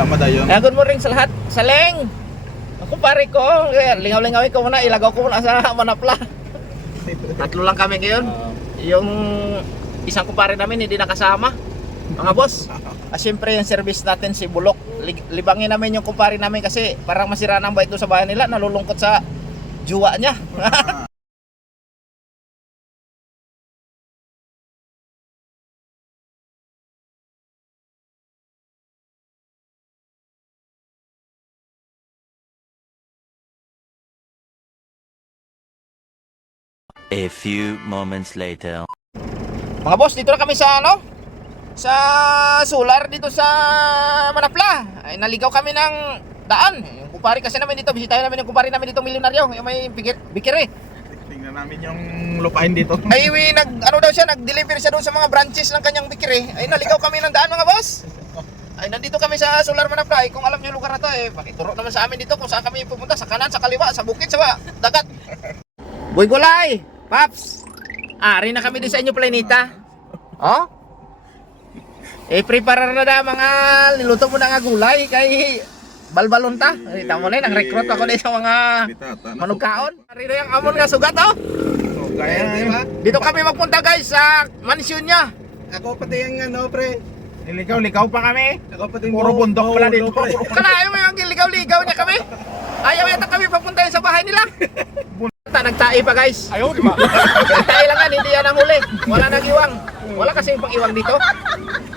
Wala madayon. Good morning sa lahat. Saleng! Ang kumpare ko, lingaw-lingawin ko muna, ilagaw ko muna sa Manapla. Tatlo lang kami ngayon. Yung isang kumpare namin hindi nakasama. Mga boss, siyempre yung service natin si Bulok. Libangin namin yung kumpare namin kasi parang masira ng bait doon sa bahay nila. Nalulungkot sa juwa niya. A few moments later. Mga boss, dito na kami sa sa solar dito sa Manapla. Ay naligaw kami ng daan. Yung kumpare kasi namin dito, bisitahin namin yung kumpare namin dito, milyonaryo, yung may bikiri. Tingnan namin yung lupain dito. Ay nag-deliver siya doon sa mga branches ng kanyang bikiri. Ay naligaw kami ng daan mga boss. Ay nandito kami sa Solar Manapla. Ay kung alam niyo yung lugar na to, pakituro naman sa amin dito kung saan kami pupunta, sa kanan, sa kaliwa, sa bukid, sa dagat. Boy Gulay, Paps. Ari na kami din sa inyo planeta. Oh? Prepare na mga niluto mo na nga gulay kay balbalon ta. Kita mo na nang-recruit ako din sa mga manugkaon. Ari na yung amon nga sugat oh. Kaya Dito kami magpunta guys sa mansyon niya. ako pati yung pre. Ligaw pa kami. Ako pati Puro bundok pala dito. Kalayo mo yung ligaw-ligaw niya kami. Ayaw yata kami papuntahin sa bahay nila. Nagtae pa guys. Ayaw, di ba? Nagtae lang yan, hindi yan ang huli. Wala nang iwang. Wala kasi pang iwang dito.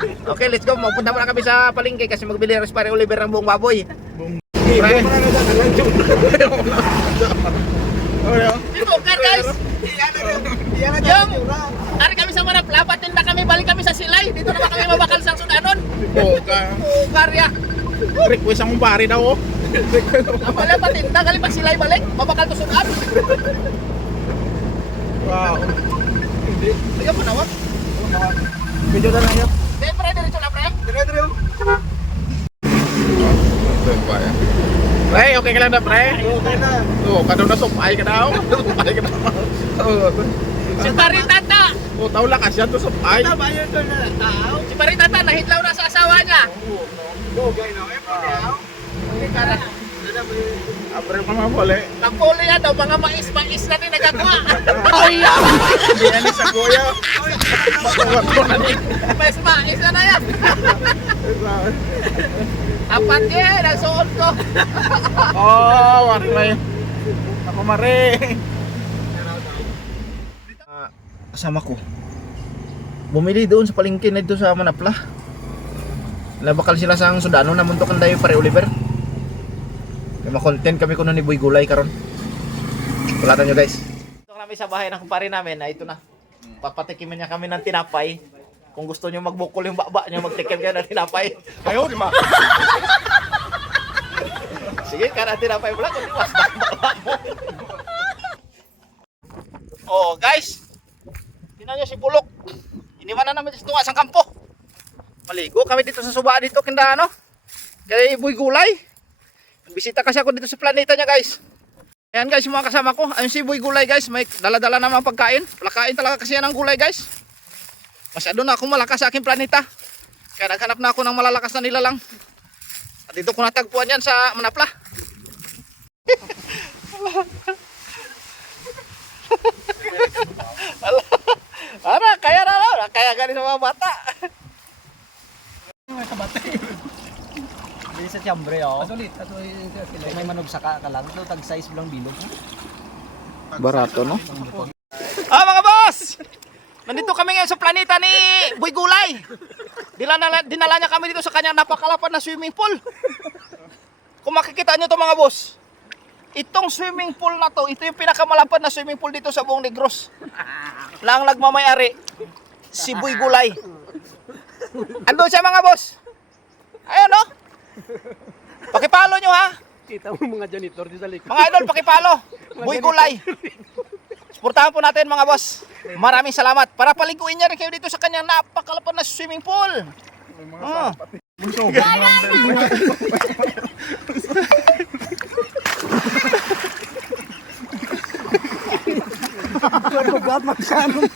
Okay, let's go. Magpunta muna kami sa palengke kasi magbili ng Pare Oliver ng buong baboy. Dito, guys. Yung, ari kami sa Manapla, patinda kami, balik kami sa Silay. Dito naman kami mabakal sa Sudanon. Karya. Request ang kumpare daw. Ang pala patinda, galing pag Silay balik, mabakal to Sudan. Wow. Ayaw pa nawag. Medyo na lang yun. Hindi, pre, diretso na, pre. Dire. Pre, okay ka lang na pre? Okay na. Oo, kadaw na supay ka daw. Supay ka daw. Si Paritata. Oo, tao lakas yan to supay. Bayan doon na tao. Si Paritata, nahitlaw na sa asawa niya. Go, gay na. Hindi ka na. Abre pa mabole. Pagpuli yan daw, mga mais na din nagagawa. Hindi yan sa kuya. Mais na yan. Apat yan, ang suot ko. Oh, wari na yun. Ako mare. Kasama ko. Bumili doon sa palengke na dito sa Manapla. Nabakal sila sa Sudano, namuntok ang dayo Pare Oliver. May ma-content kami kuno ni Boy Gulay karon. Kulatan nyo guys. Ito kami sa bahay ng kumpare namin, ito na. Papatikimin niya kami ng tinapay. Kung gusto niyo magbukol yung baba niyo, magtikim kayo ng tinapay. Ayaw, di ba? Sige, kana tinapay mo lang kung iwas na baba mo. Oh, guys. Tingnan niyo si Bulok. Iniwan na namin dito sa kampo. Maligo kami dito sa suba dito kinda ano. Kay Boy Gulay. Bisita kasi ako dito sa planeta niya guys. Ayan guys, yung mga kasama ko. Ayun si Boy Gulay guys. May dala-dala naman pagkain. Palakain talaga kasi yan ang gulay guys. Masyado na akong malakas sa aking planeta. Kaya naghanap na ako ng malalakas na nilalang. At dito ko natagpuan yan sa Manapla. Kaya na lang. Kaya galing sa mga bata. Sa tiyambre oh. Kasulit may manugsaka ka lang. Ito tag size bilang bilog. Barato no? Mga boss! Nandito kami ngayon sa planeta ni Boy Gulay. Dinala niya kami dito sa kanyang napakalapad na swimming pool. Kung makikita nyo to mga boss, itong swimming pool na to, ito yung pinakamalapad na swimming pool dito sa buong Negros. Lang nagmamayari, si Boy Gulay. Andun siya mga boss. Ayun no? Pakipalo nyo ha. Kita mo mga janitor di sa likod. Mga idol, pakipalo. Boy Gulay. Suportahan po natin mga boss. Maraming salamat. Para paliguin niya rin kayo dito sa kanyang napakalapad na swimming pool. Bugat magkano.